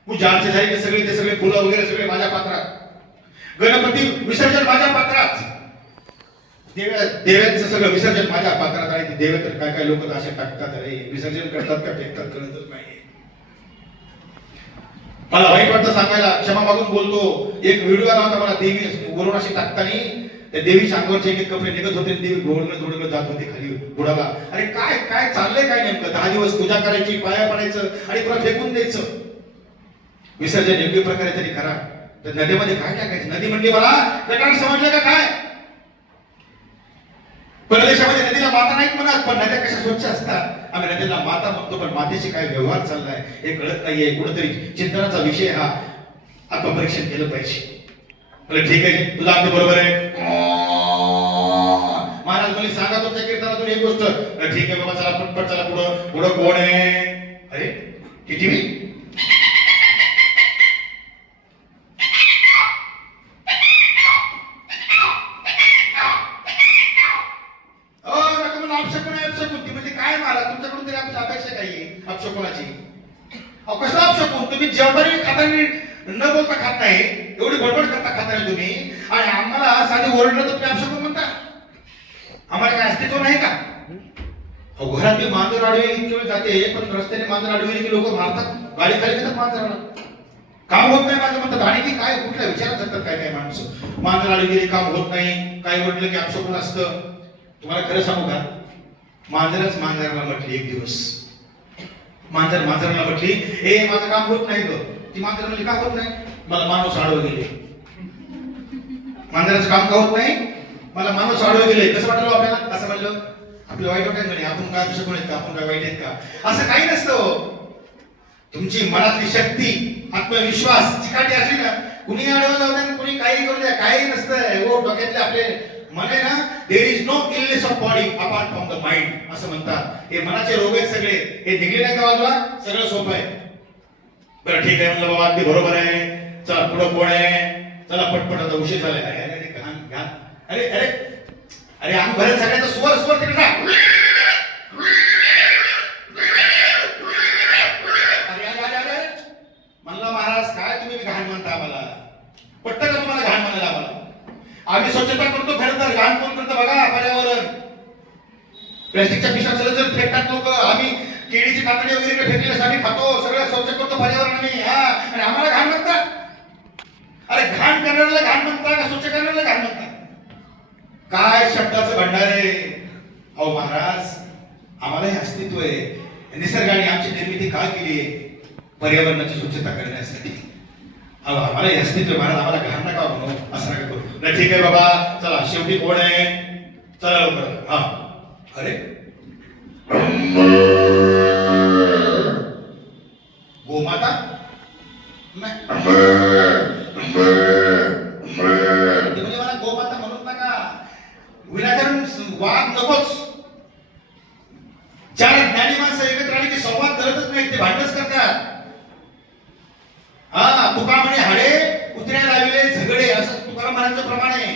पूजा अर्चे झाले ते सगळे फुलं वगैरे सगळे माझ्या पात्रात, गणपती विसर्जन माझ्या पात्रात, देव्यांचं सगळं विसर्जन माझ्या पात्रात. आणि ते देव तर काय काय लोक असे टाकतात, अरे विसर्जन करतात का फेकतात कळतच नाही. मला वाईट वाटतं सांगायला, क्षमा मागून बोलतो. एक व्हिडिओ आला होता मला, देवी वरून अशी टाकताना त्या देवीच्या अंगावरचे एक कपडे निघत होते, देवी घोडगत जात होते खाली बुडाला. अरे काय काय चाललंय काय नेमकं? 10 दिवस पूजा करायची, पाया पडायचं आणि पुन्हा फेकून द्यायचं. विसर्जन योग्य प्रकारे तरी करा. तर नदीमध्ये काय टाकायचं? नदी म्हणली मला गटार समजलं का काय? परदेशामध्ये नदीला माता नाहीत म्हणत, पण नद्या कशा स्वच्छ असतात. आम्ही नदीला माता म्हणतो, पण मातेशी काय व्यवहार चाललाय हे कळत नाहीये. कुठेतरी चिंतनाचा विषय हा आत्मपरीक्षण केलं पाहिजे. ठीक आहे, तुझं अगदी बरोबर आहे महाराज. मला सांगा तुमच्या कीर्तनातून एक गोष्ट. ठीक आहे बाबा, चला पटपट चला पुढं. पुढं कोण आहे? अरे टीव्ही. काय महाराज तुमच्याकडून तरी आमची अपेक्षा काही आहे अपशकुनाची? कसला अपशकुन? तुम्ही जेवताना खाताना न बोलता खात नाही, एवढी बडबड करता खाता नाही तुम्ही, आणि आम्हाला साधी ओरडलं तर तुम्ही अपशकुन म्हणता? आम्हाला काय अस्तित्व नाही का? अहो, घरात मी मांजर अडवेल इतकी वेळ जाते, पण रस्त्याने मांजर अडवेल की लोक मारतात, गाडी खाली घेतात मांजराला. काम होत नाही माझं म्हणतात. आणि की काय कुठल्या विचारात जातात काय काय माणसं. मांजर अडवेली काम होत नाही, काय म्हटलं की अपशकुन असतं. तुम्हाला खरं सांगू का, मांजराला म्हटली एक दिवस, मांजराला म्हटली, ए माझं काम होत नाही ग. ती मांजर म्हणली, का होत नाही? मला माणूस आडवं गेले. मांजराचं काम का होत नाही? मला माणूस आडवं गेले. कसं वाटलं आपल्याला? असं म्हणलं आपलं वाईट वाटायला म्हणे, आपण काय अपशकुन आहेत का, आपण काय वाईट आहेत का? असं काही नसतं. तुमची मनातली शक्ती, आत्मविश्वास चिकाटी असली ना, कुणी अडवलं जाऊ द्या, कुणी काही करू द्या, काही नसतं. हो, डोक्यातले आपले मन आहे ना, there is no illness of body apart from the mind असं म्हणतात. हे मनाचे रोग आहेत सगळे, हे निघले नाही का बाजूला, सगळं सोपं आहे. बरं ठीक आहे म्हणलं बाबा, अगदी बरोबर आहे. चला पुढं कोण आहे? चला पटपट, आता उशीर झालाय. अरे अरे अरे घाण घाण, अरे अरे अरे अंग भरेल सगळ्यांचा स्वर तिकडे जा. म्हणलं महाराज काय तुम्ही घाण म्हणता आम्हाला? पटतं का तुम्हाला घाण म्हणायला आम्हाला? आम्ही स्वच्छता करतो, खरं तर घाण कोण करतं बघा? पर्यावरण. प्लास्टिकच्या पिशव्या सगळं जर फेकतात लोक, आम्ही केळीची कातडी वगैरे फेकलेस आम्ही खातो, सगळं स्वच्छ करतो पर्यावरण आम्ही. आणि आम्हाला घाण म्हणतात? अरे घाण करणाऱ्याला घाण म्हणता का स्वच्छ करणाऱ्याला घाण म्हणता? काय शब्दाचं भंडार आहे. अहो महाराज, आम्हाला हे अस्तित्व आहे. निसर्गाने आमची निर्मिती का केली आहे? पर्यावरणाची स्वच्छता करण्यासाठी. आम्हाला हे अस्तित्व, महाराज आम्हाला घाण नका म्हणू, असं नका करू. नाही ठीक आहे बाबा, चला शेवटी कोण आहे? चला लवकर. हा अरे गोमाता म्हणजे मला गोमाता म्हणूच नका, विनाकारण वाद नकोच. चार ज्ञानी माणसं एकत्र आली की संवाद करतच नाही, ते भांडणच करतात. तुका म्हणे हाडे कुत्र्या लाविले झगडे, असं तुकाराम महाराजांचं प्रमाण आहे.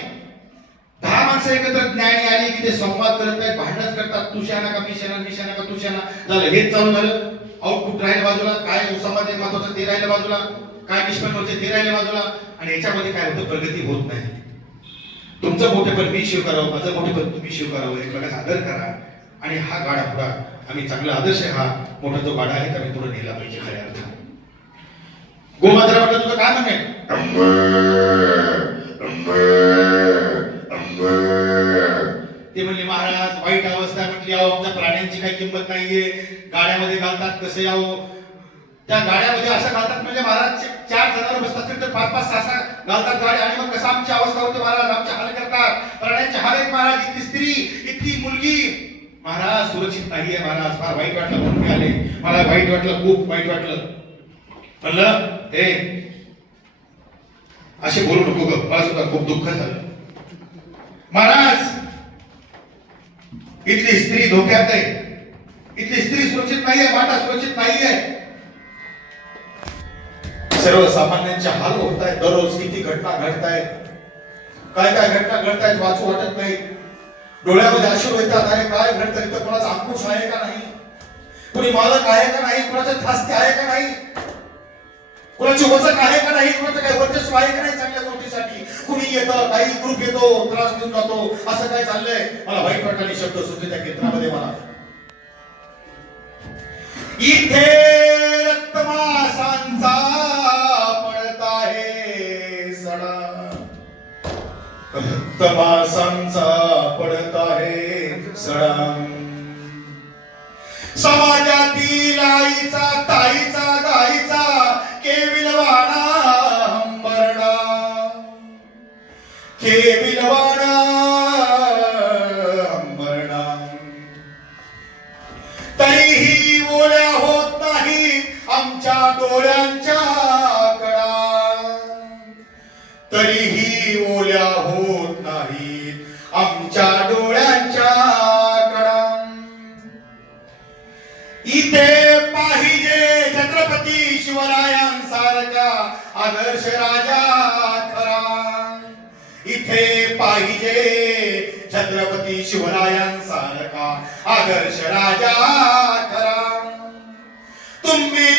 10 माणसं एकत्र ज्ञानी आली की ते संवाद करत आहेत, भांडणच करतात. तू शाना का मी शाना, मी शाना का तू शाना, झालं हेच चालू झालं. आउटपुट राहिलं बाजूला, काय समाज महत्वाचं ते राहिलं बाजूला, काय निष्पन्न व्हायचं ते राहिलं बाजूला. आणि याच्यामध्ये काय होतं, प्रगती होत नाही. तुमचं मोठेपण मी स्वीकारावं, माझं मोठेपण तुम्ही स्वीकारावं, एकमेकांचा आदर करा. आणि हा गाडा पुढा आम्ही चांगला आदर्श, हा मोठा जो गाडा आहे त्याने पुढे नेला पाहिजे खऱ्या अर्थाने. गोमात्रा वाटलं तुझं काय म्हणणे? ते म्हणले महाराज वाईट अवस्था म्हटली. अहो आमच्या प्राण्यांची काही किंमत नाहीये, गाड्यामध्ये घालतात कसे यावं, त्या गाड्यामध्ये असं घालतात म्हणजे महाराज 4 जणांवर बसतात असेल तर 5-5, 6-6 घालतात गाड्या. आणि मग कसं आमची अवस्था होते महाराज, आमचे हाल करतात, प्राण्यांचे हाल आहेत महाराज. इतकी स्त्री, इतकी मुलगी महाराज सुरक्षित नाहीये महाराज. फार वाईट वाटलं म्हणून मी आले, मला वाईट वाटलं, खूप वाईट वाटलं. म्हणलं हे असे बोलू नको ग, मला सुद्धा खूप दुःख झालं महाराज. इथली स्त्री धोक्यात आहे, इथली स्त्री सुरक्षित नाहीये, माता सुरक्षित नाहीये. सर्वसामान्यांचे हाल होत आहेत. दररोज किती घटना घडत आहेत, काय काय घटना घडत आहेत वाचू वाटत नाही. डोळ्यामध्ये अश्रू येतात. अरे काय घडतं इथं? कोणाचा अंकुश आहे का नाही? कोणी मालक आहे का नाही? कोणाचं धास्ती आहे का नाही? कोणाची वचक आहे का नाही? कोणाचं काही वर्चस्व आहे का नाही चांगल्या गोष्टीसाठी? कुणी येतं, काही ग्रुप येतो, त्रास देऊन जातो, असं काय चाललंय? मला वाईट वाटणारे शब्द सुद्धा त्या केंद्रामध्ये मला. इथे रक्तमासांचा पडत आहे सडा, रक्तमासांचा पडत आहे सडा. समाजातील आईचा, ताईचा, गाईचा केविलवाणा हंबरडा, केविलवाणा हंबरडा. तरीही ओल्या होत नाही आमच्या डोळ्यांच्या कडा, तरीही ओल्या होत नाही आमच्या डोळ्यांच्या कडा. इथे पाहिजे छत्रपती शिवरायांसारखा आदर्श राजा खरा, इथे पाहिजे छत्रपती शिवरायांसारखा आदर्श राजा खरा. तुम्ही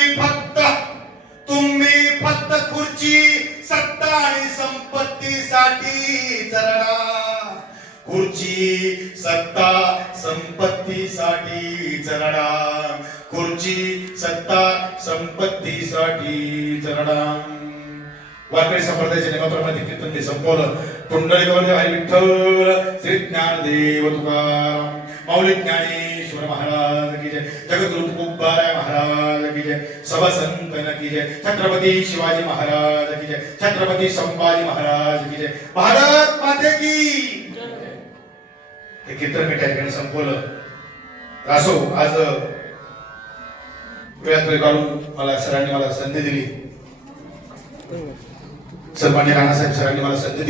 फक्त खुर्ची, सत्ता आणि संपत्तीसाठी चरडा. खुर्ची सत्ता संपत्तीसाठी चरडा, खुर्ची सत्ता संपत्तीसाठी चरडा. वारकरी संप्रदायाच्या नियमाप्रमाणे कीर्तन मी संपवलं. पुंडलिक हरी विठ्ठल, श्री ज्ञानदेव तुकाराम, माऊली ज्ञानेश्वर महाराज की जय, जगद्गुरु तुकोबाराय महाराज की जय, सब संतन की जय, छत्रपती शिवाजी महाराज की जय, छत्रपती संभाजी महाराज की जय, भारत माते की. हे कीर्तन मी त्या ठिकाणी संपवलं. असो, आज वेळात वेळ काढून सरांनी मला संधी दिली. सन्मान्य राणासाहेब सरांनी मला संधी दिली.